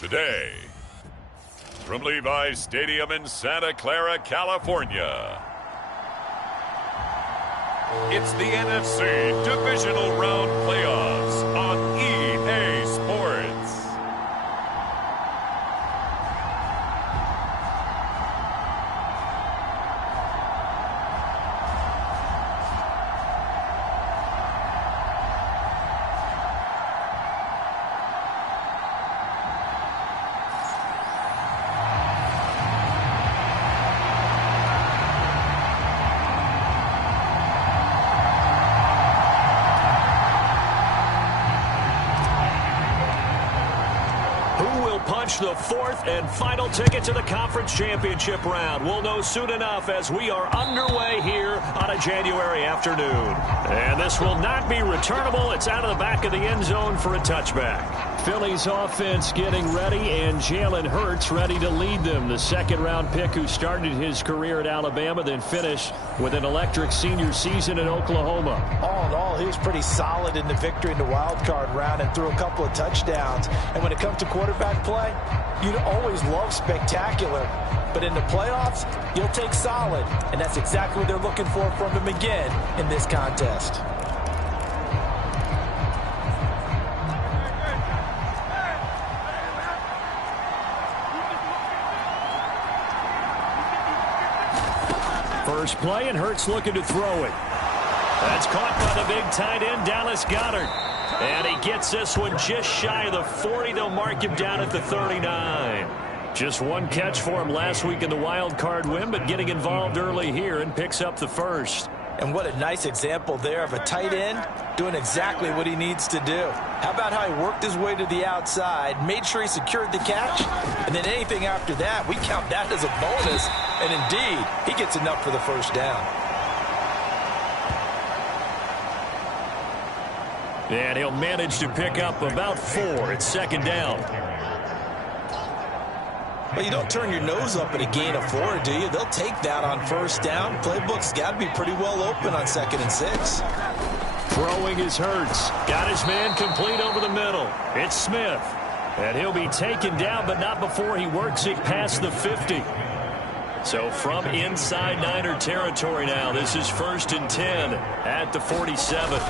Today, from Levi's Stadium in Santa Clara, California, it's the NFC Divisional Round Playoffs on EA Sports. The fourth and final ticket to the conference championship round. We'll know soon enough as we are underway here on a January afternoon. And this will not be returnable. It's out of the back of the end zone for a touchback. Philly's offense getting ready, and Jalen Hurts ready to lead them. The second-round pick who started his career at Alabama, then finished with an electric senior season in Oklahoma. All in all, he was pretty solid in the victory in the wild card round and threw a couple of touchdowns. And when it comes to quarterback play, you'd always love spectacular. But in the playoffs, you'll take solid. And that's exactly what they're looking for from him again in this contest. First play, and Hurts looking to throw it. That's caught by the big tight end, Dallas Goedert. And he gets this one just shy of the 40. They'll mark him down at the 39. Just one catch for him last week in the wild card win, but getting involved early here and picks up the first. And what a nice example there of a tight end doing exactly what he needs to do. How about how he worked his way to the outside, made sure he secured the catch, and then anything after that, we count that as a bonus. And indeed, he gets enough for the first down. And he'll manage to pick up about 4 at second down. Well, you don't turn your nose up at a gain of 4, do you? They'll take that on first down. Playbook's got to be pretty well open on 2nd and 6. Throwing is Hurts. Got his man complete over the middle. It's Smith. And he'll be taken down, but not before he works it past the 50. So from inside Niner territory now, this is 1st and 10 at the 47.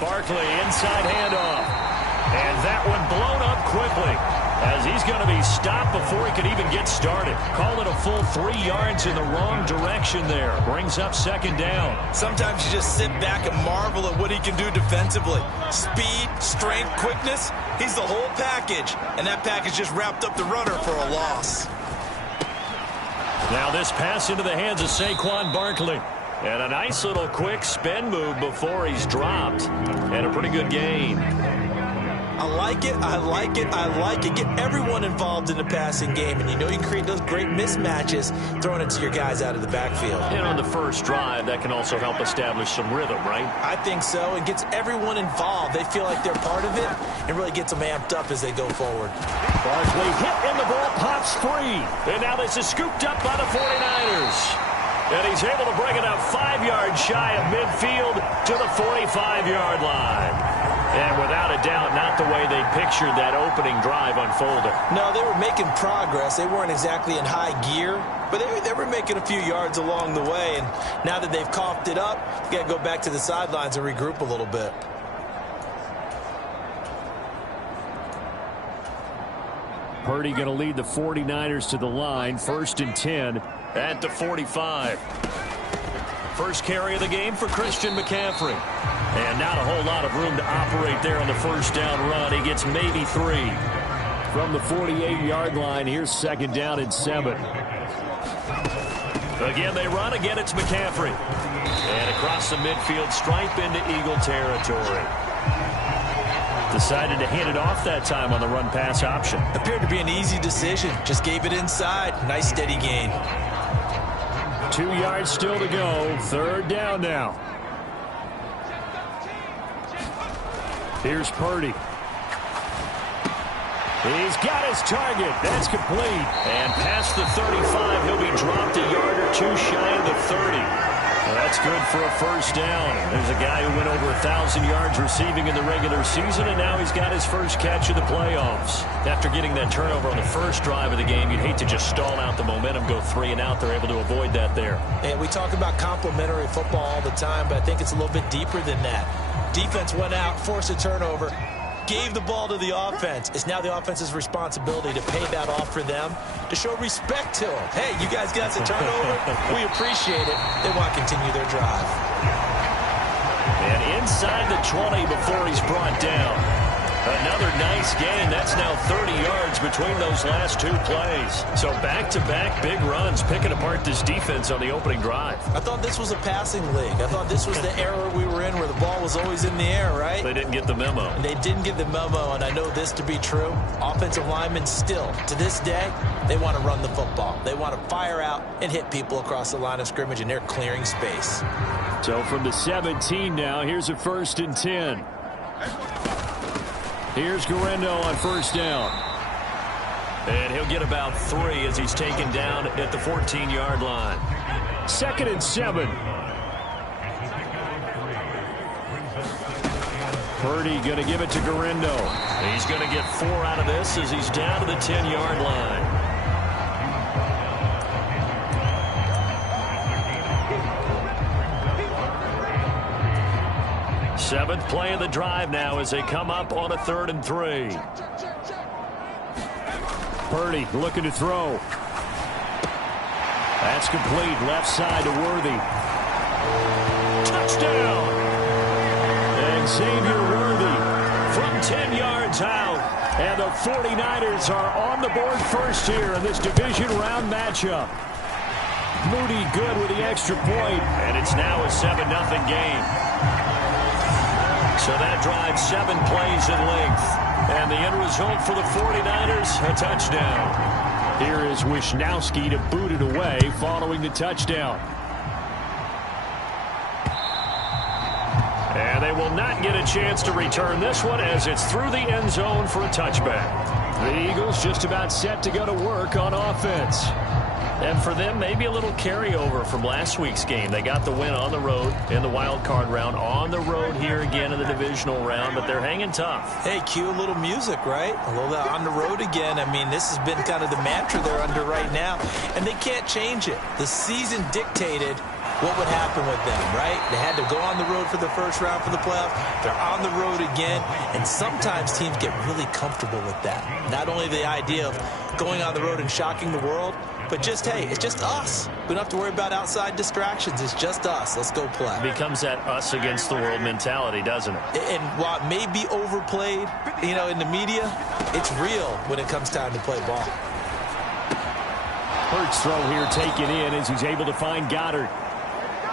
Barkley inside handoff. And that one blown up quickly, as he's going to be stopped before he could even get started. Call it a full 3 yards in the wrong direction there. Brings up second down. Sometimes you just sit back and marvel at what he can do defensively. Speed, strength, quickness. He's the whole package. And that package just wrapped up the runner for a loss. Now this pass into the hands of Saquon Barkley. And a nice little quick spin move before he's dropped. And a pretty good gain. I like it, I like it, I like it. Get everyone involved in the passing game, and you know you create those great mismatches throwing it to your guys out of the backfield. And on the first drive, that can also help establish some rhythm, right? I think so. It gets everyone involved. They feel like they're part of it, and really gets them amped up as they go forward. Barkley hit, and the ball pops free. And now this is scooped up by the 49ers. And he's able to bring it up 5 yards shy of midfield to the 45-yard line. And without a doubt, not the way they pictured that opening drive unfolding. No, they were making progress. They weren't exactly in high gear, but they were making a few yards along the way. And now that they've coughed it up, you got to go back to the sidelines and regroup a little bit. Purdy going to lead the 49ers to the line, 1st and 10 at the 45. First carry of the game for Christian McCaffrey. And not a whole lot of room to operate there on the first down run. He gets maybe 3. From the 48-yard line, here's 2nd down and 7. Again, they run. Again, it's McCaffrey. And across the midfield stripe into Eagle territory. Decided to hand it off that time on the run-pass option. Appeared to be an easy decision. Just gave it inside. Nice steady gain. 2 yards still to go. 3rd down now. Here's Purdy. He's got his target. That's complete. And past the 35, he'll be dropped a yard or 2 shy of the 30. Well, that's good for a first down. There's a guy who went over 1,000 yards receiving in the regular season, and now he's got his first catch of the playoffs. After getting that turnover on the first drive of the game, you'd hate to just stall out the momentum, go 3 and out. They're able to avoid that there. And we talk about complementary football all the time, but I think it's a little bit deeper than that. Defense went out, forced a turnover, gave the ball to the offense. It's now the offense's responsibility to pay that off for them, to show respect to them. Hey, you guys got the turnover. We appreciate it. They want to continue their drive. And inside the 20 before he's brought down. Another nice gain. That's now 30 yards between those last 2 plays. So back-to-back big runs, picking apart this defense on the opening drive. I thought this was a passing league. I thought this was the era we were in where the ball was always in the air, right? They didn't get the memo. They didn't get the memo, and I know this to be true. Offensive linemen still, to this day, they want to run the football. They want to fire out and hit people across the line of scrimmage, and they're clearing space. So from the 17 now, here's a 1st and 10. Here's Guerrero on first down. And he'll get about 3 as he's taken down at the 14-yard line. 2nd and 7. Purdy going to give it to Guerrero. He's going to get 4 out of this as he's down to the 10-yard line. Seventh play of the drive now as they come up on a 3rd and 3. Purdy looking to throw. That's complete. Left side to Worthy. Touchdown! And Xavier Worthy from 10 yards out. And the 49ers are on the board first here in this division round matchup. Moody good with the extra point. And it's now a 7-0 game. So that drives 7 plays in length. And the end result for the 49ers, a touchdown. Here is Wisnowski to boot it away following the touchdown. And they will not get a chance to return this one as it's through the end zone for a touchback. The Eagles just about set to go to work on offense. And for them, maybe a little carryover from last week's game. They got the win on the road in the wild card round, on the road here again in the divisional round, but they're hanging tough. Hey, cue a little music, right? A little on the road again. I mean, this has been kind of the mantra they're under right now, and they can't change it. The season dictated what would happen with them, right? They had to go on the road for the first round for the playoffs. They're on the road again, and sometimes teams get really comfortable with that. Not only the idea of going on the road and shocking the world, but just, hey, it's just us. We don't have to worry about outside distractions. It's just us. Let's go play. It becomes that us against the world mentality, doesn't it? And while it may be overplayed, you know, in the media, it's real when it comes time to play ball. Hurts throw here taken in as he's able to find Goddard.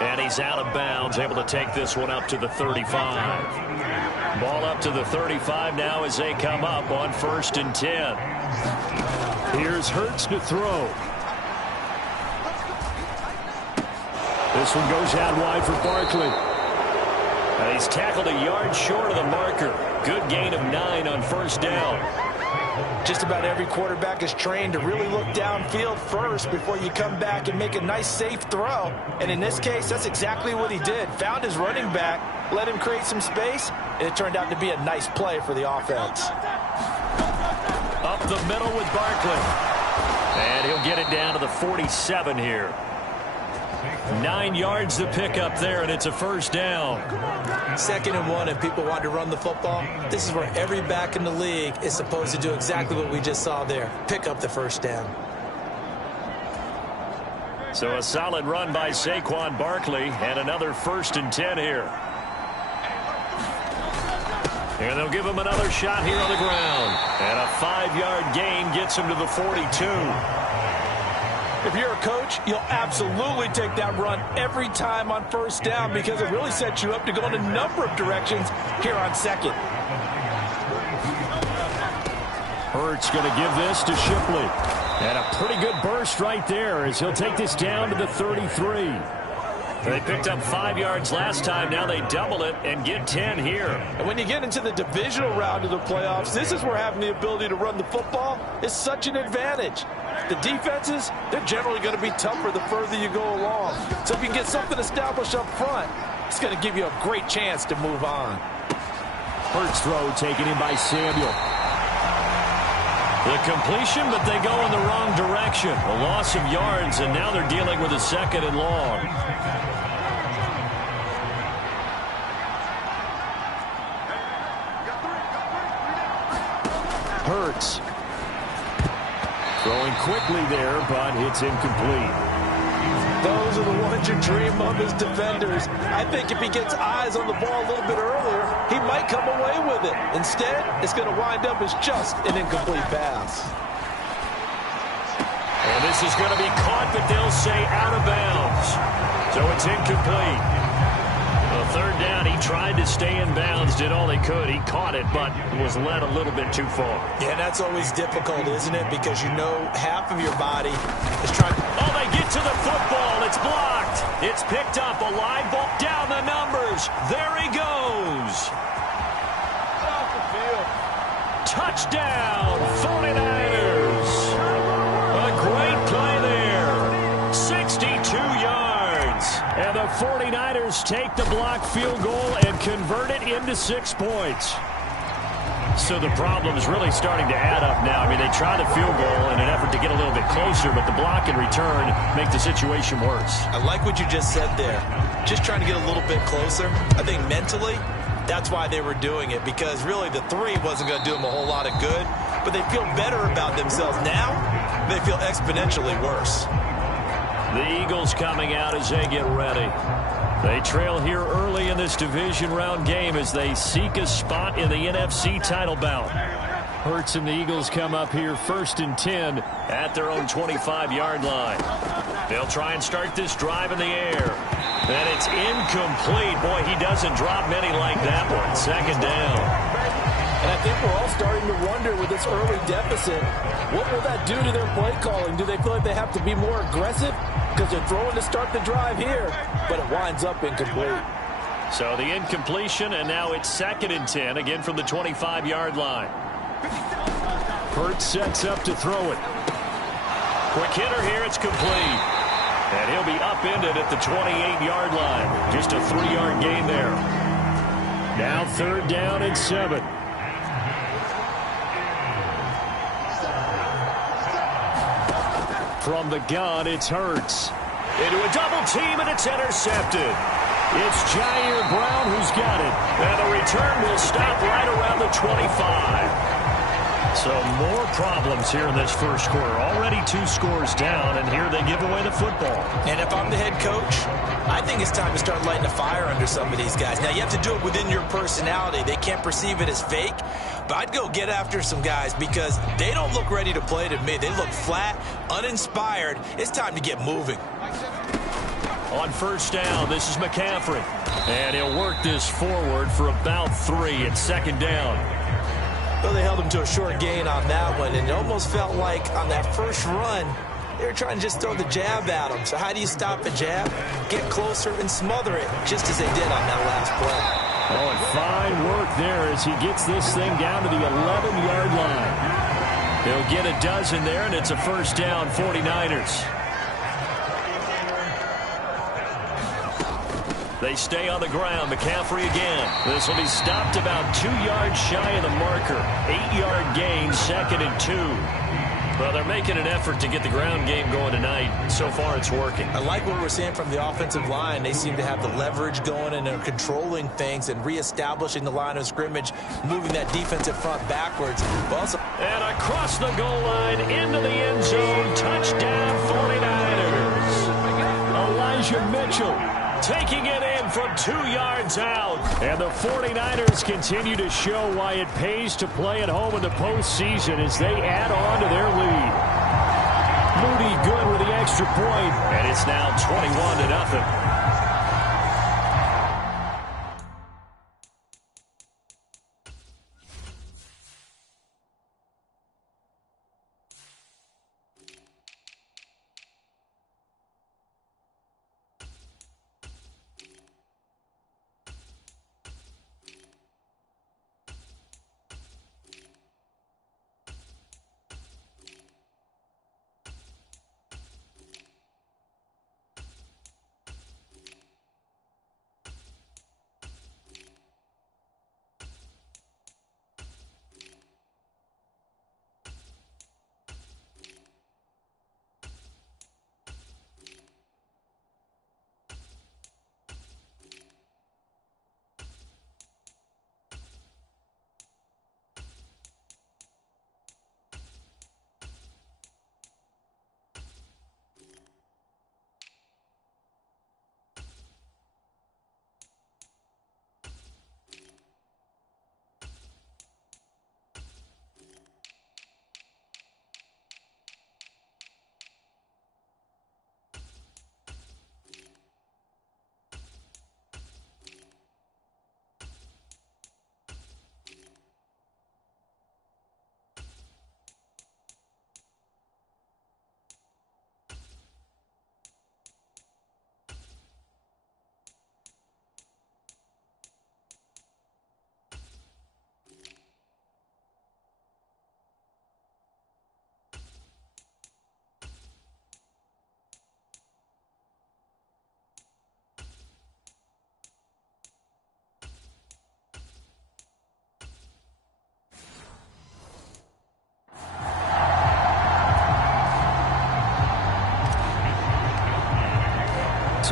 And he's out of bounds, able to take this one up to the 35. Ball up to the 35 now as they come up on 1st and 10. Here's Hurts to throw. This one goes out wide for Barkley. And he's tackled a yard short of the marker. Good gain of 9 on 1st down. Just about every quarterback is trained to really look downfield first before you come back and make a nice, safe throw. And in this case, that's exactly what he did. Found his running back, let him create some space, and it turned out to be a nice play for the offense. Up the middle with Barkley. And he'll get it down to the 47 here. 9 yards to pick up there, and it's a 1st down. 2nd and 1, and people want to run the football. This is where every back in the league is supposed to do exactly what we just saw there. Pick up the 1st down. So a solid run by Saquon Barkley, and another 1st and 10 here. And they'll give him another shot here on the ground. And a 5-yard gain gets him to the 42. If you're a coach, you'll absolutely take that run every time on 1st down because it really sets you up to go in a number of directions here on 2nd. Hurts going to give this to Shipley. And a pretty good burst right there as he'll take this down to the 33. They picked up 5 yards last time. Now they double it and get 10 here. And when you get into the divisional round of the playoffs, this is where having the ability to run the football is such an advantage. The defenses, they're generally going to be tougher the further you go along. So if you can get something established up front, it's going to give you a great chance to move on. Hurts throw taken in by Samuel. The completion, but they go in the wrong direction. A loss of yards, and now they're dealing with a 2nd and long. Hurts. Throwing quickly there, but it's incomplete. Those are the ones you dream of as defenders. I think if he gets eyes on the ball a little bit earlier, he might come away with it. Instead, it's going to wind up as just an incomplete pass. And this is going to be caught, but they'll say out of bounds. So it's incomplete. Well, 3rd down, he tried to stay in bounds, did all he could. He caught it, but was led a little bit too far. Yeah, that's always difficult, isn't it? Because you know half of your body is trying to... Oh, they get to the football. It's blocked. It's picked up. A live ball down the numbers. There he goes. Off the field. Touchdown, 49ers. A great play there. 62 yards. And the 49ers take the block field goal and convert it into 6 points. So the problem is really starting to add up now. I mean, they try the field goal in an effort to get a little bit closer, but the block and return make the situation worse. I like what you just said there. Just trying to get a little bit closer. I think mentally, that's why they were doing it, because really the 3 wasn't going to do them a whole lot of good, but they feel better about themselves now. They feel exponentially worse. The Eagles coming out as they get ready. They trail here early in this division round game as they seek a spot in the NFC title bout. Hurts and the Eagles come up here 1st and 10 at their own 25-yard line. They'll try and start this drive in the air. And it's incomplete. Boy, he doesn't drop many like that one. 2nd down. And I think we're all starting to wonder with this early deficit, what will that do to their play calling? Do they feel like they have to be more aggressive? Because they're throwing to start the drive here, but it winds up incomplete. So the incompletion, and now it's 2nd and 10, again from the 25-yard line. Hurts sets up to throw it. Quick hitter here, it's complete. And he'll be upended at the 28-yard line. Just a 3-yard gain there. Now 3rd down and 7. From the gun, it's Hurts. Into a double team, and it's intercepted. It's Jair Brown who's got it. And the return will stop right around the 25. So more problems here in this first quarter. Already 2 scores down, and here they give away the football. And if I'm the head coach, I think it's time to start lighting a fire under some of these guys. Now, you have to do it within your personality. They can't perceive it as fake. But I'd go get after some guys because they don't look ready to play to me. They look flat, uninspired. It's time to get moving. On 1st down, this is McCaffrey. And he'll work this forward for about 3 at 2nd down. Well, they held him to a short gain on that one, and it almost felt like on that first run, they were trying to just throw the jab at him. So how do you stop a jab? Get closer and smother it, just as they did on that last play. Oh, and fine work there as he gets this thing down to the 11-yard line. He'll get a dozen there, and it's a 1st down, 49ers. They stay on the ground. McCaffrey again. This will be stopped about 2 yards shy of the marker. 8-yard gain, 2nd and 2. Well, they're making an effort to get the ground game going tonight. So far, it's working. I like what we're seeing from the offensive line. They seem to have the leverage going, and they're controlling things and reestablishing the line of scrimmage, moving that defensive front backwards. Also, and across the goal line, into the end zone. Touchdown, 49ers. Elijah Mitchell taking it in from 2 yards out. And the 49ers continue to show why it pays to play at home in the postseason as they add on to their lead. Moody good with the extra point, and it's now 21-0.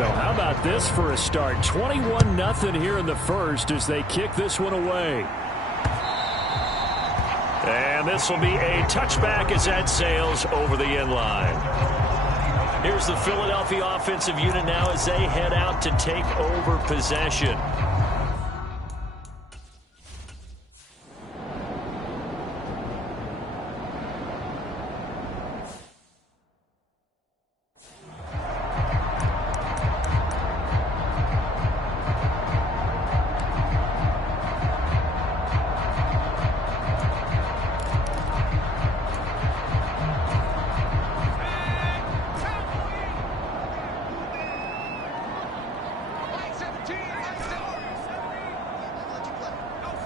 So how about this for a start? 21-0 here in the first as they kick this one away. And this will be a touchback as that sails over the end line. Here's the Philadelphia offensive unit now as they head out to take over possession.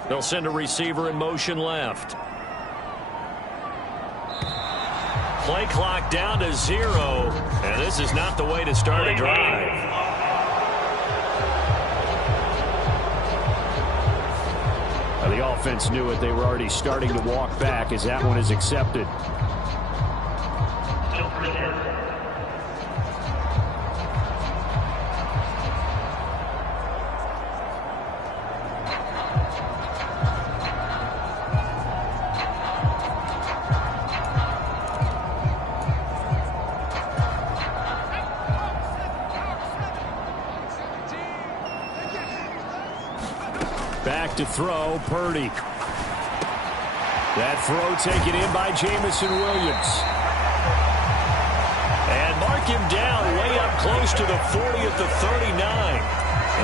They'll send a receiver in motion left. Play clock down to 0, and this is not the way to start a drive. The offense knew it. They were already starting to walk back as that one is accepted. Back to throw, Purdy. That throw taken in by Jamison Williams. And mark him down way up close to the 40 at the 39.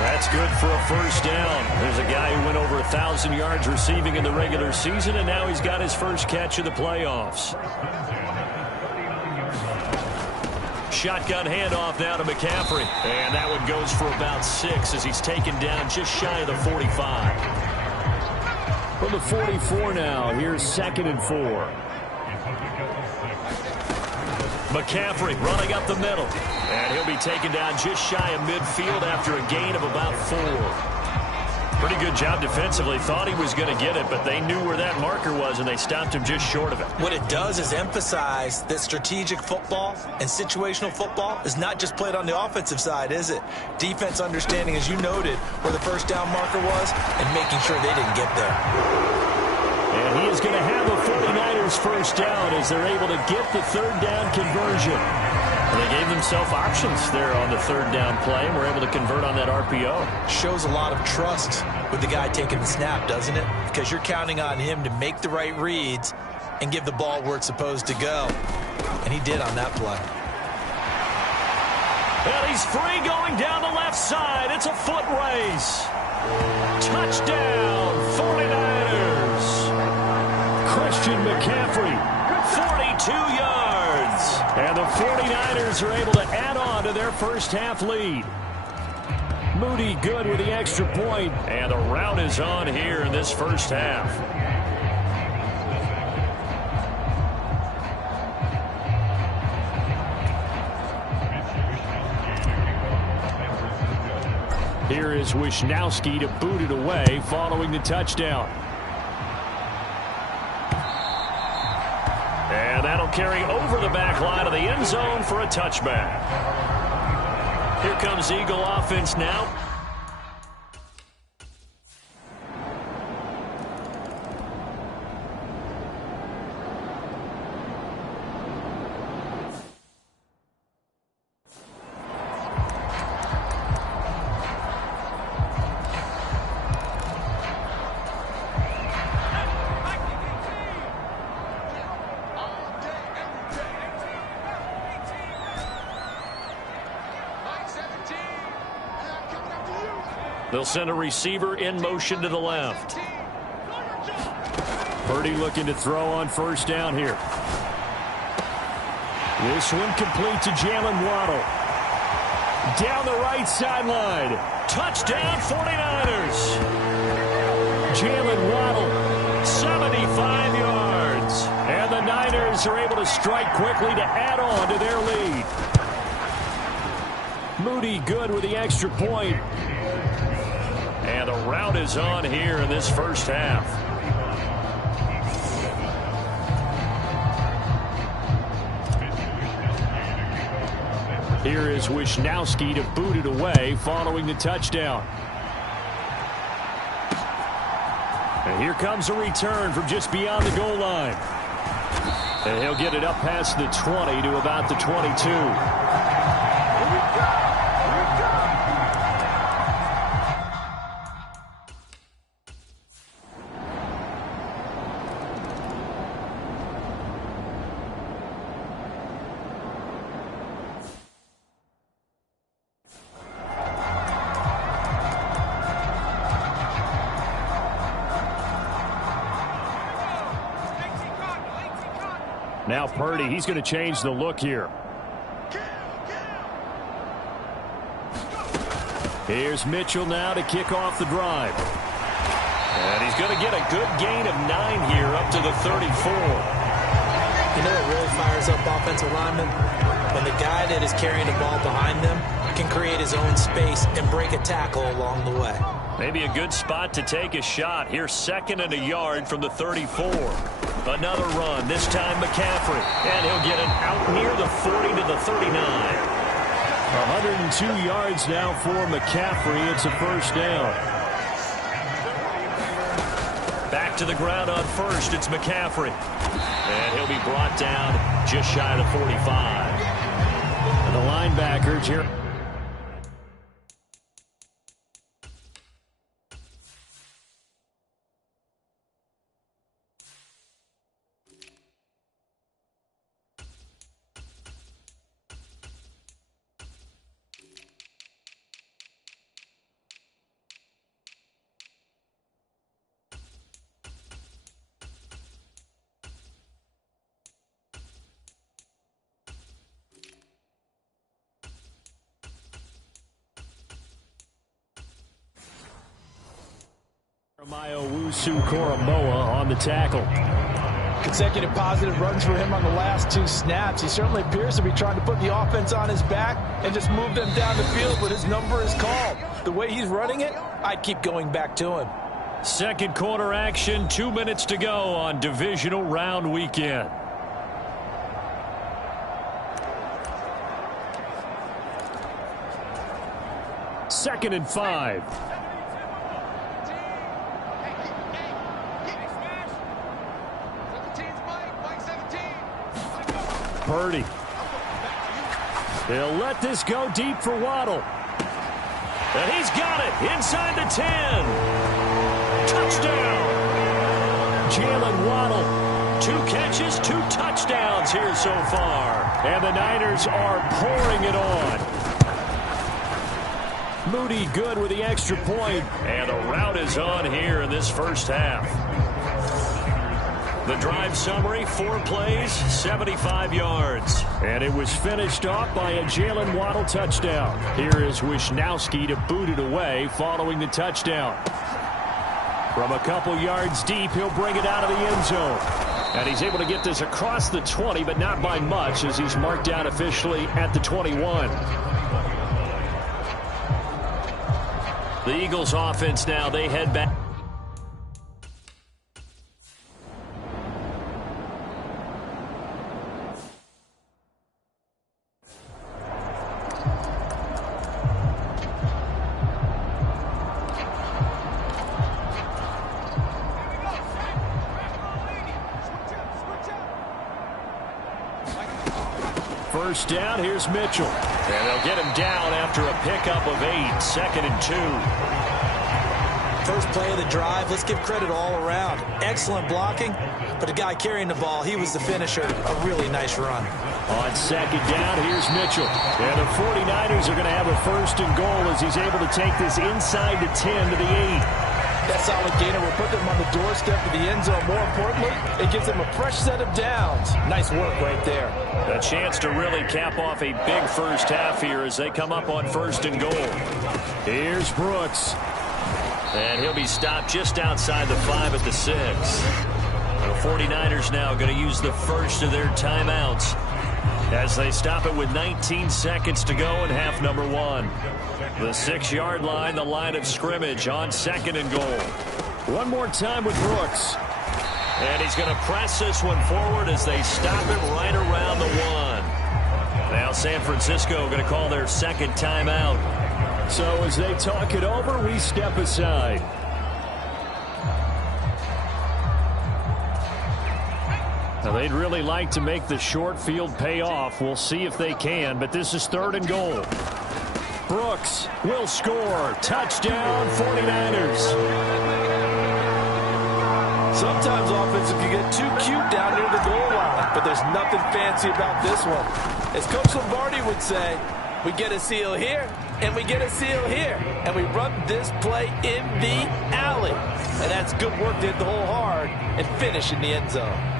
That's good for a first down. There's a guy who went over 1,000 yards receiving in the regular season, and now he's got his first catch of the playoffs. Shotgun handoff now to McCaffrey. And that one goes for about 6 as he's taken down just shy of the 45. From the 44 now, here's 2nd and 4. McCaffrey running up the middle. And he'll be taken down just shy of midfield after a gain of about 4. Pretty good job defensively. Thought he was going to get it, but they knew where that marker was, and they stopped him just short of it. What it does is emphasize that strategic football and situational football is not just played on the offensive side, is it? Defense understanding, as you noted, where the first down marker was and making sure they didn't get there. And he is going to have the 49ers first down as they're able to get the third down conversion. They gave themselves options there on the third down play and were able to convert on that RPO. Shows a lot of trust with the guy taking the snap, doesn't it? Because you're counting on him to make the right reads and give the ball where it's supposed to go. And he did on that play. And he's free going down the left side. It's a foot race. Touchdown, 49ers. Christian McCaffrey, 42 yards. And the 49ers are able to add on to their first half lead. Moody good with the extra point. And the route is on here in this first half. Here is Wisnowski to boot it away following the touchdown. And that'll carry over the back line of the end zone for a touchback. Here comes Eagle offense now. They'll send a receiver in motion to the left. Purdy looking to throw on first down here. This one complete to Jalen Waddle. Down the right sideline. Touchdown 49ers. Jalen Waddle, 75 yards. And the Niners are able to strike quickly to add on to their lead. Moody good with the extra point. And the route is on here in this first half. Here Here is Wisnowski to boot it away following the touchdown. And here comes a return from just beyond the goal line. And he'll get it up past the 20 to about the 22. Now Purdy, he's going to change the look here. Here's Mitchell now to kick off the drive. And he's going to get a good gain of 9 here up to the 34. You know what really fires up offensive linemen? When the guy that is carrying the ball behind them can create his own space and break a tackle along the way. Maybe a good spot to take a shot. Here's 2nd and a yard from the 34. Another run, this time McCaffrey. And he'll get it out near the 40 to the 39. 102 yards now for McCaffrey. It's a first down. Back to the ground on first. It's McCaffrey. And he'll be brought down just shy of the 45. And the linebackers here. Koromoa on the tackle. Consecutive positive runs for him on the last 2 snaps. He certainly appears to be trying to put the offense on his back and just move them down the field when his number is called. The way he's running it, I'd keep going back to him. Second quarter action, 2 minutes to go on divisional round weekend. Second and 5. Purdy. They'll let this go deep for Waddle. And he's got it inside the 10. Touchdown. Jalen Waddle. 2 catches, 2 touchdowns here so far. And the Niners are pouring it on. Moody good with the extra point. And the rout is on here in this first half. The drive summary, 4 plays, 75 yards. And it was finished off by a Jalen Waddle touchdown. Here is Wisnowski to boot it away following the touchdown. From a couple yards deep, he'll bring it out of the end zone. And he's able to get this across the 20, but not by much, as he's marked down officially at the 21. The Eagles offense now, they head back. First down, here's Mitchell. And they'll get him down after a pickup of 8, 2nd and 2. First play of the drive, let's give credit all around. Excellent blocking, but the guy carrying the ball, he was the finisher. A really nice run. On second down, here's Mitchell. And the 49ers are going to have a 1st and goal as he's able to take this inside the 10 to the 8. That solid gainer will put them on the doorstep of the end zone. More importantly, it gives them a fresh set of downs. Nice work right there. A chance to really cap off a big first half here as they come up on 1st and goal. Here's Brooks. And he'll be stopped just outside the 5 at the 6. The 49ers now going to use the first of their timeouts as they stop it with 19 seconds to go in half number 1. The 6-yard line, the line of scrimmage on 2nd and goal. One more time with Brooks. And he's going to press this one forward as they stop it right around the 1. Now San Francisco going to call their second timeout. So as they talk it over, we step aside. Now they'd really like to make the short field pay off. We'll see if they can, but this is 3rd and goal. Brooks will score. Touchdown, 49ers. Sometimes offenses can get too cute down near the goal line, but there's nothing fancy about this one. As Coach Lombardi would say, we get a seal here, and we get a seal here, and we run this play in the alley. And that's good work to hit the hole hard and finish in the end zone.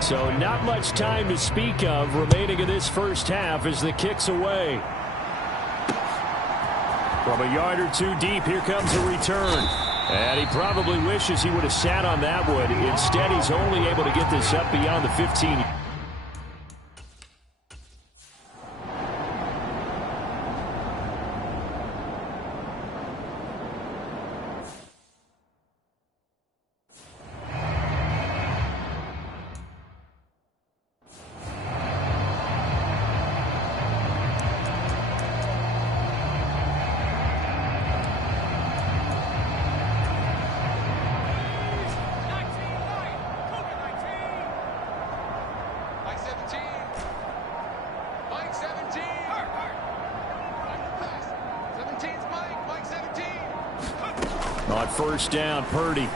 So not much time to speak of remaining in this first half as the kick's away. From a yard or two deep, here comes a return. And he probably wishes he would have sat on that one. Instead, he's only able to get this up beyond the 15. On first down, Purdy.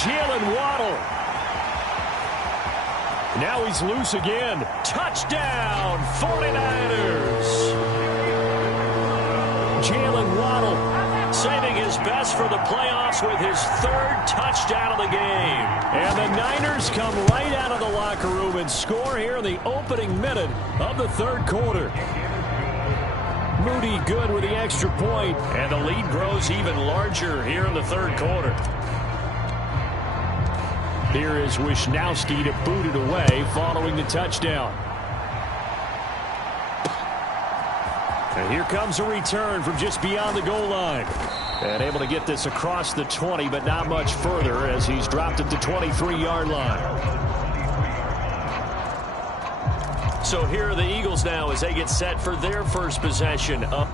Jalen Waddle. Now he's loose again. Touchdown, 49ers. Jalen Waddle saving his best for the playoffs with his 3rd touchdown of the game. And the Niners come right out of the locker room and score here in the opening minute of the 3rd quarter. Moody good with the extra point, and the lead grows even larger here in the 3rd quarter. Here is Wisnowski to boot it away following the touchdown. And here comes a return from just beyond the goal line. And able to get this across the 20, but not much further as he's dropped at the 23-yard line. So here are the Eagles now as they get set for their first possession of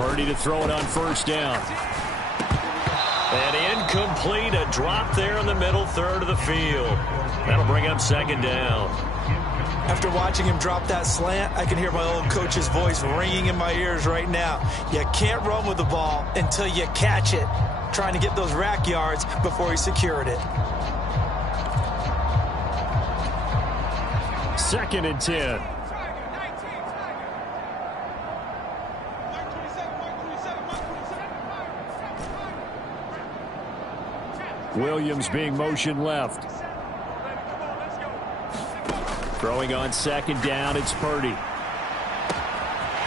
Purdy to throw it on first down. And incomplete, a drop there in the middle 3rd of the field. That'll bring up 2nd down. After watching him drop that slant, I can hear my old coach's voice ringing in my ears right now. You can't run with the ball until you catch it. Trying to get those rack yards before he secured it. 2nd and 10. Williams being motion left. Throwing on 2nd down, it's Purdy.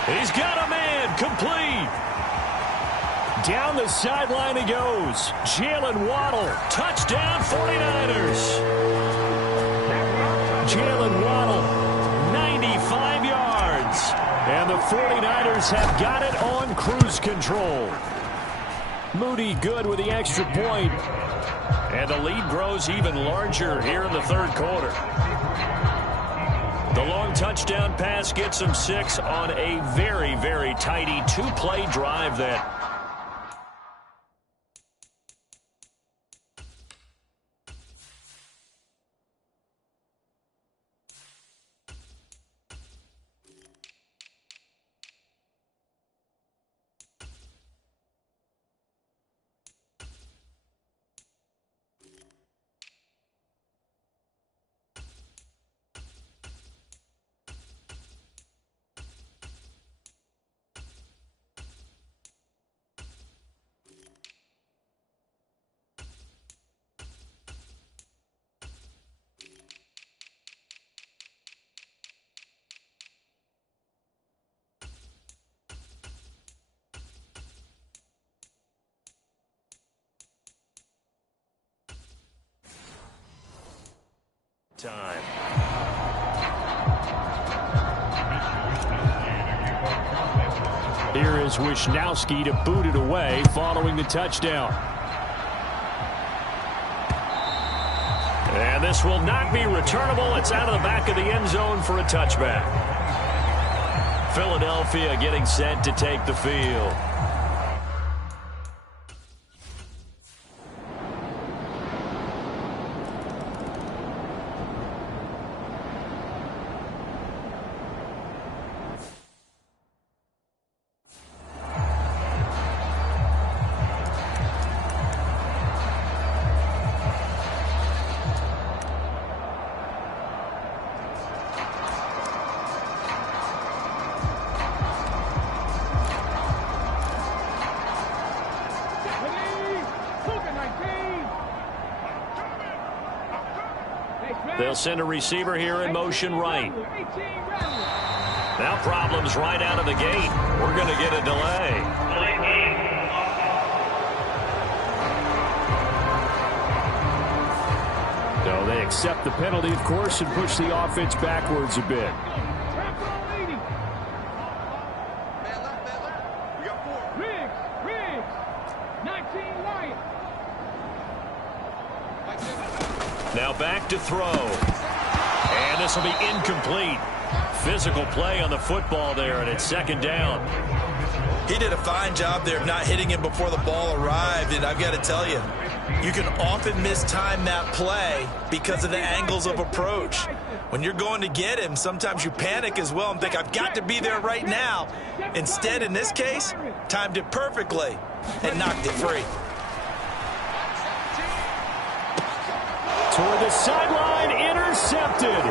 He's got a man, complete. Down the sideline he goes. Jalen Waddle, touchdown 49ers. Jalen Waddle, 95 yards. And the 49ers have got it on cruise control. Moody good with the extra point. And the lead grows even larger here in the 3rd quarter. The long touchdown pass gets him 6 on a very, very tidy 2-play drive that time. Here is Wisnowski to boot it away following the touchdown. And this will not be returnable. It's out of the back of the end zone for a touchback. Philadelphia getting set to take the field. They'll send a receiver here in motion right. Now problems right out of the gate. We're going to get a delay. No, they accept the penalty, of course, and push the offense backwards a bit. Now back to throw. And this will be incomplete. Physical play on the football there, and it's second down. He did a fine job there of not hitting him before the ball arrived, and I've got to tell you, you can often mistime that play because of the angles of approach. When you're going to get him, sometimes you panic as well and think, I've got to be there right now. Instead, in this case, timed it perfectly and knocked it free. Toward the sideline, intercepted.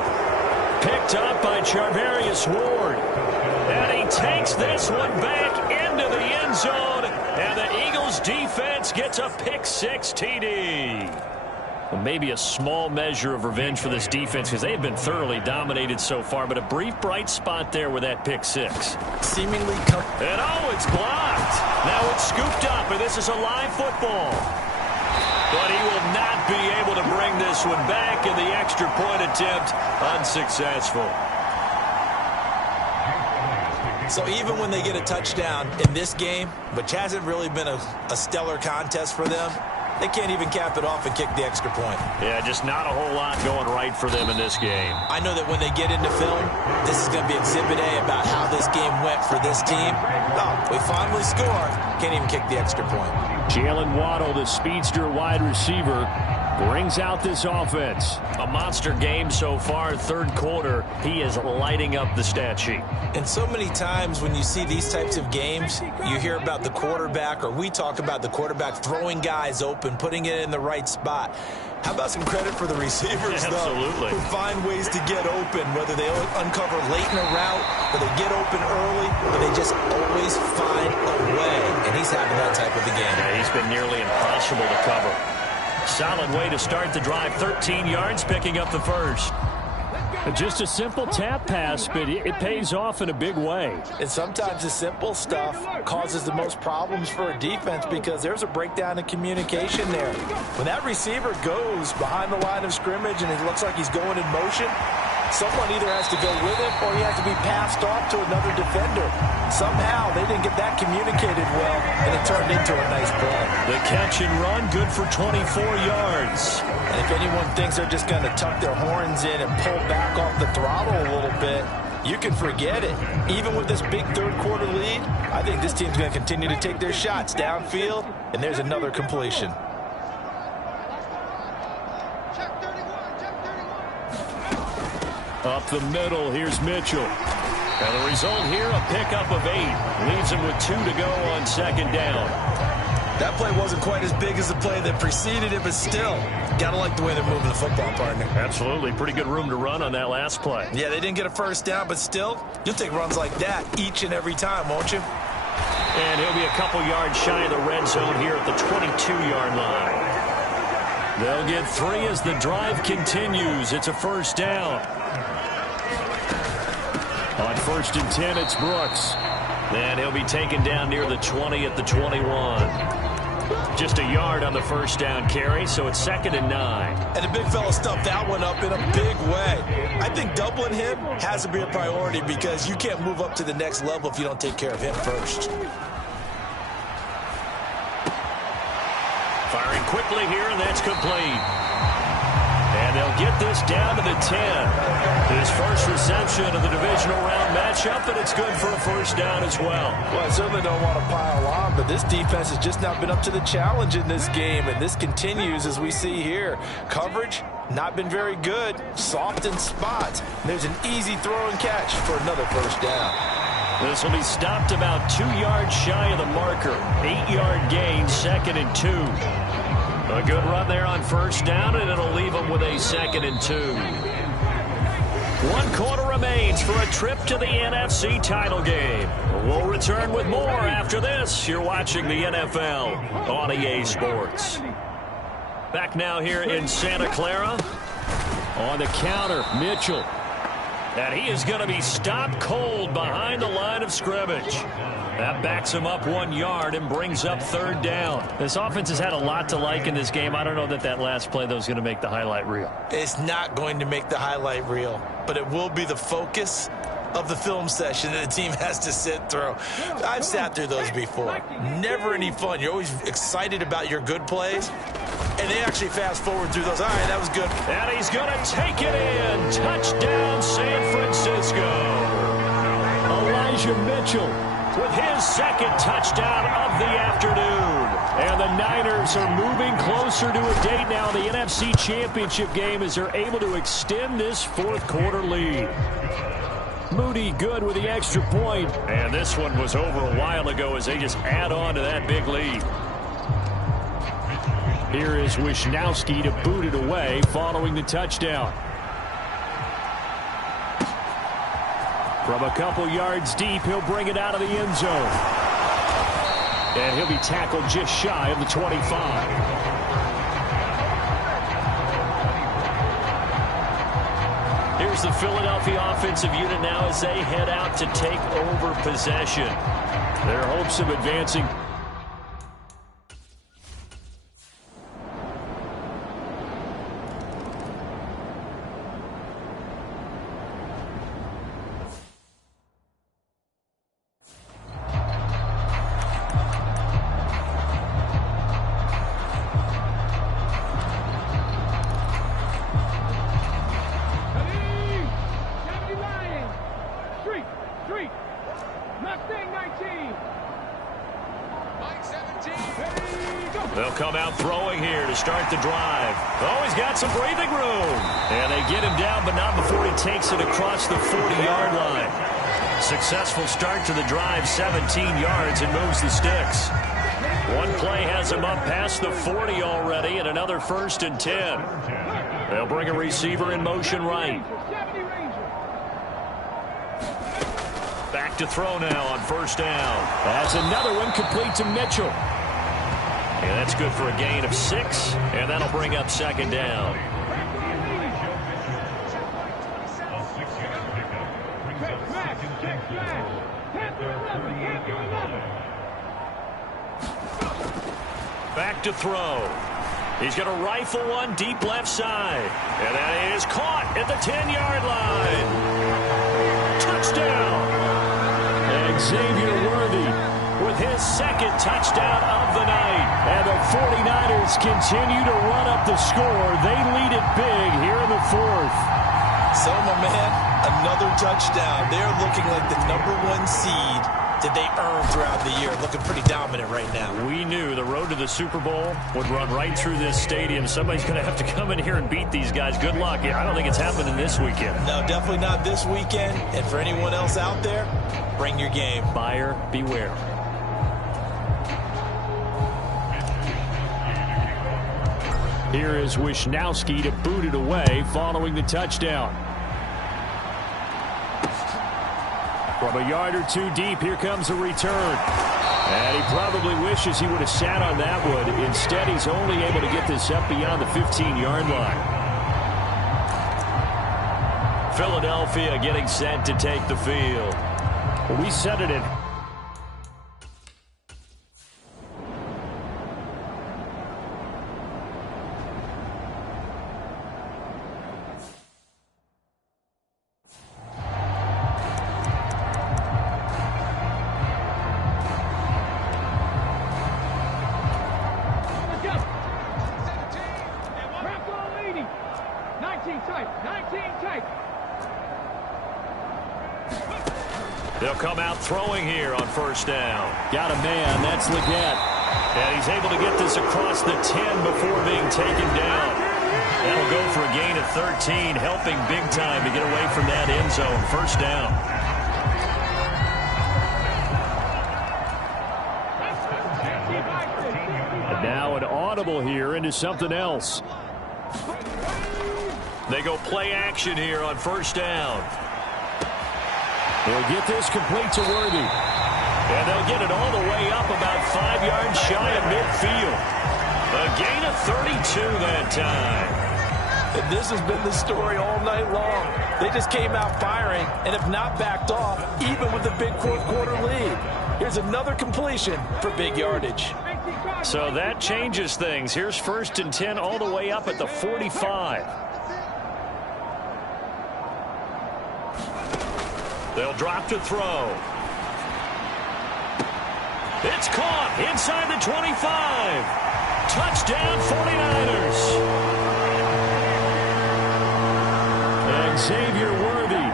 Picked up by Charvarius Ward. And he takes this one back into the end zone. And the Eagles defense gets a pick-6 TD. Well, maybe a small measure of revenge for this defense because they've been thoroughly dominated so far. But a brief bright spot there with that pick-6. Seemingly and it's blocked. Now it's scooped up, and this is a live football. But he will not be able to bring this one back, and the extra point attempt unsuccessful. So even when they get a touchdown in this game, which hasn't really been a stellar contest for them, they can't even cap it off and kick the extra point. Yeah, just not a whole lot going right for them in this game. I know that when they get into film, this is going to be Exhibit A about how this game went for this team. Oh, we finally scored. Can't even kick the extra point. Jalen Waddle, the speedster wide receiver, brings out this offense. A monster game so far, third quarter. He is lighting up the stat sheet. And so many times when you see these types of games, you hear about the quarterback, or we talk about the quarterback throwing guys open, putting it in the right spot. How about some credit for the receivers, Absolutely. Who find ways to get open, whether they uncover late in a route, or they get open early, or they just always find a way. And he's having that type of a game. Yeah, he's been nearly impossible to cover. Solid way to start the drive. 13 yards, picking up the first. Just a simple tap pass, but it pays off in a big way. And sometimes the simple stuff causes the most problems for a defense because there's a breakdown in communication there. When that receiver goes behind the line of scrimmage and it looks like he's going in motion, someone either has to go with him or he has to be passed off to another defender. Somehow they didn't get that communicated well, and it turned into a nice play. The catch and run, good for 24 yards. And if anyone thinks they're just going to tuck their horns in and pull back off the throttle a little bit, you can forget it. Even with this big third quarter lead, I think this team's going to continue to take their shots downfield, and there's another completion. Up the middle, here's Mitchell. And the result here, a pickup of 8. Leaves him with 2 to go on second down. That play wasn't quite as big as the play that preceded it, but still, gotta like the way they're moving the football, partner. Absolutely. Pretty good room to run on that last play. Yeah, they didn't get a first down, but still, you'll take runs like that each and every time, won't you? And he'll be a couple yards shy of the red zone here at the 22-yard line. They'll get 3 as the drive continues. It's a first down. On 1st and 10, it's Brooks. And he'll be taken down near the 20 at the 21. Just a yard on the first down carry, so it's 2nd and 9. And the big fella stuffed that one up in a big way. I think doubling him has to be a priority because you can't move up to the next level if you don't take care of him first. Firing quickly here, and that's complete. And they'll get this down to the 10. His first reception of the divisional round matchup, and it's good for a first down as well. Well, I certainly don't want to pile on, but this defense has just not been up to the challenge in this game, and this continues as we see here. Coverage, not been very good. Soft in spots. There's an easy throw and catch for another first down. This will be stopped about 2 yards shy of the marker. 8-yard gain, 2nd and 2. A good run there on first down, and it'll leave them with a 2nd and 2. 1 quarter remains for a trip to the NFC title game. We'll return with more after this. You're watching the NFL on EA Sports. Back now here in Santa Clara. On the counter, Mitchell. And he is going to be stopped cold behind the line of scrimmage. That backs him up 1 yard and brings up 3rd down. This offense has had a lot to like in this game. I don't know that last play, though, is going to make the highlight reel. It's not going to make the highlight reel, but it will be the focus of the film session that the team has to sit through. I've sat through those before. Never any fun. You're always excited about your good plays, and they actually fast forward through those. All right, that was good. And he's going to take it in. Touchdown, San Francisco. Elijah Mitchell with his 2nd touchdown of the afternoon. And the Niners are moving closer to a date now in the NFC Championship game as they're able to extend this 4th quarter lead. Moody good with the extra point. And this one was over a while ago as they just add on to that big lead. Here is Wisnowski to boot it away following the touchdown. From a couple yards deep, he'll bring it out of the end zone. And he'll be tackled just shy of the 25. Here's the Philadelphia offensive unit now as they head out to take over possession. Their hopes of advancing. They'll come out throwing here to start the drive. Oh, he's got some breathing room. And they get him down, but not before he takes it across the 40-yard line. Successful start to the drive, 17 yards, and moves the sticks. One play has him up past the 40 already, and another 1st and 10. They'll bring a receiver in motion right. Back to throw now on first down. That's another one complete to Mitchell. And that's good for a gain of 6, and that'll bring up 2nd down. Back to throw. He's going to rifle one deep left side. And that is caught at the 10-yard line. Touchdown. And Xavier Worthy with his 2nd touchdown of the night. And the 49ers continue to run up the score. They lead it big here in the 4th. So, my man, another touchdown. They're looking like the #1 seed that they earned throughout the year. Looking pretty dominant right now. We knew the road to the Super Bowl would run right through this stadium. Somebody's going to have to come in here and beat these guys. Good luck. I don't think it's happening this weekend. No, definitely not this weekend. And for anyone else out there, bring your game. Buyer beware. Here is Wisnowski to boot it away following the touchdown. From a yard or 2 deep, here comes a return. And he probably wishes he would have sat on that one. Instead, he's only able to get this up beyond the 15-yard line. Philadelphia getting set to take the field. We set it in. They'll come out throwing here on first down. Got a man. That's Leggett. And he's able to get this across the 10 before being taken down. That'll go for a gain of 13, helping big time to get away from that end zone. First down. And now an audible here into something else. They go play action here on first down. They'll get this complete to Worthy. And they'll get it all the way up about 5 yards shy of midfield. A gain of 32 that time. And this has been the story all night long. They just came out firing and have not backed off, even with the big fourth-quarter lead. Here's another completion for big yardage. So that changes things. Here's 1st and 10 all the way up at the 45. They'll drop to throw. It's caught inside the 25. Touchdown 49ers. And Xavier Worthy,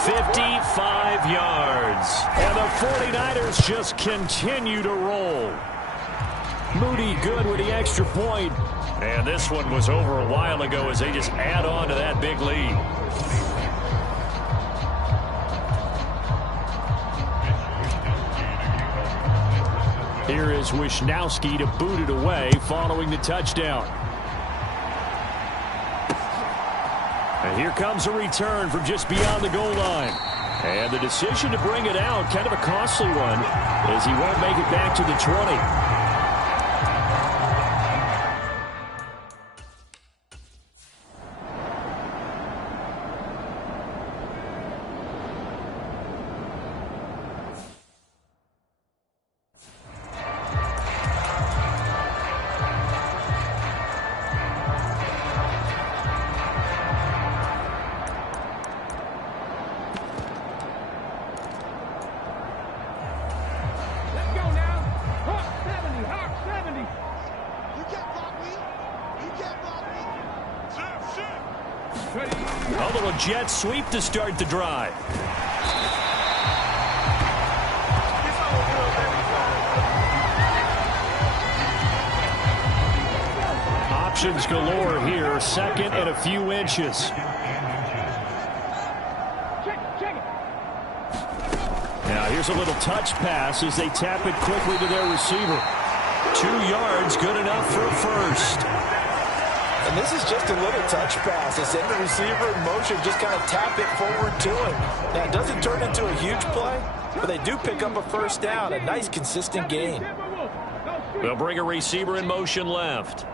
55 yards. And the 49ers just continue to roll. Moody good with the extra point. And this one was over a while ago as they just add on to that big lead. Here is Wisnowski to boot it away following the touchdown. And here comes a return from just beyond the goal line. And the decision to bring it out, kind of a costly one, as he won't make it back to the 20. A little jet sweep to start the drive. Options galore here. 2nd and a few inches. Now here's a little touch pass as they tap it quickly to their receiver. 2 yards, good enough for a first. And this is just a little touch pass. They send the receiver in motion, just kind of tap it forward to him. Now, it doesn't turn into a huge play, but they do pick up a first down. A nice, consistent gain. They'll bring a receiver in motion left.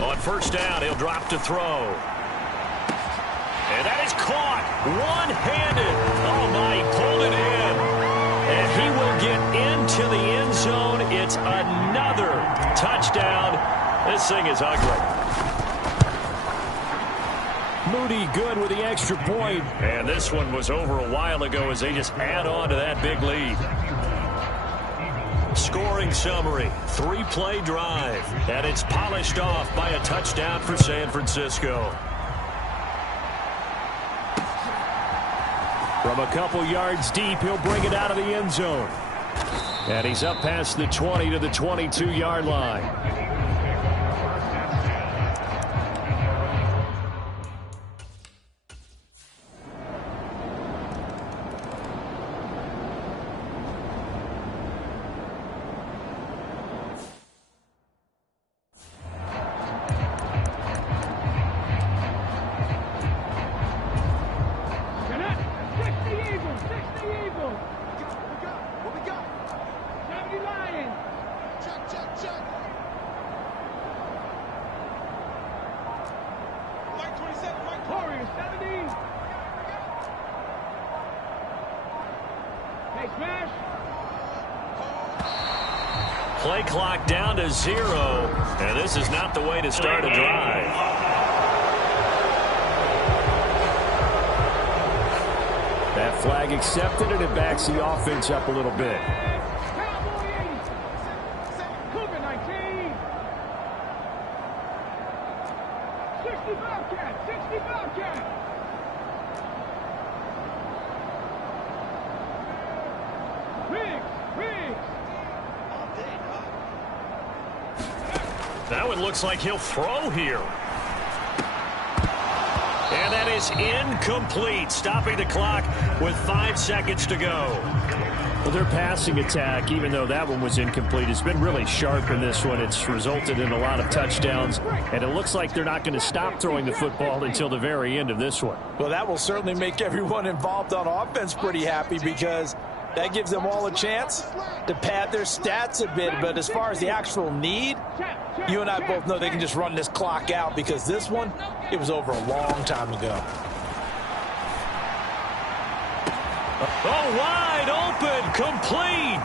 On first down, he'll drop to throw. And that is caught one-handed. Oh, my, he pulled it in. And he will get into the end zone. It's another touchdown. This thing is ugly. Moody good with the extra point. And this one was over a while ago as they just add on to that big lead. Scoring summary, 3-play drive. And it's polished off by a touchdown for San Francisco. From a couple yards deep, he'll bring it out of the end zone. And he's up past the 20 to the 22-yard line. Play clock down to 0, and this is not the way to start a drive. That flag accepted, and it backs the offense up a little bit. That one looks like he'll throw here. And that is incomplete, stopping the clock with 5 seconds to go. Well, their passing attack, even though that one was incomplete, has been really sharp in this one. It's resulted in a lot of touchdowns, and it looks like they're not going to stop throwing the football until the very end of this one. Well, that will certainly make everyone involved on offense pretty happy because that gives them all a chance to pad their stats a bit. But as far as the actual need, you and I both know they can just run this clock out because this one, it was over a long time ago. Oh, wide open, complete.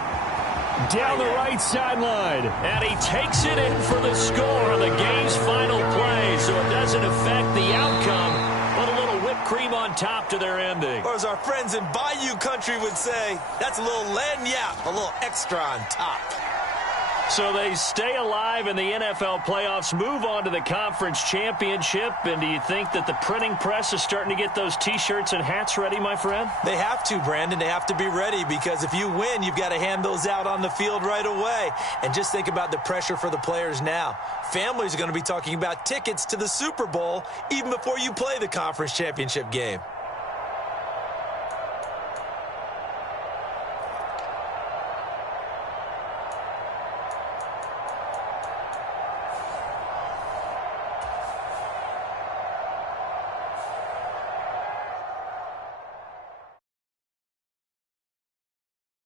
Down the right sideline. And he takes it in for the score on the game's final play. So it doesn't affect the outcome, but a little whipped cream on top to their ending. Or as our friends in Bayou Country would say, that's a little lagniappe, a little extra on top. So they stay alive in the NFL playoffs, move on to the conference championship. And do you think that the printing press is starting to get those T-shirts and hats ready, my friend? They have to, Brandon. They have to be ready because if you win, you've got to hand those out on the field right away. And just think about the pressure for the players now. Families are going to be talking about tickets to the Super Bowl even before you play the conference championship game.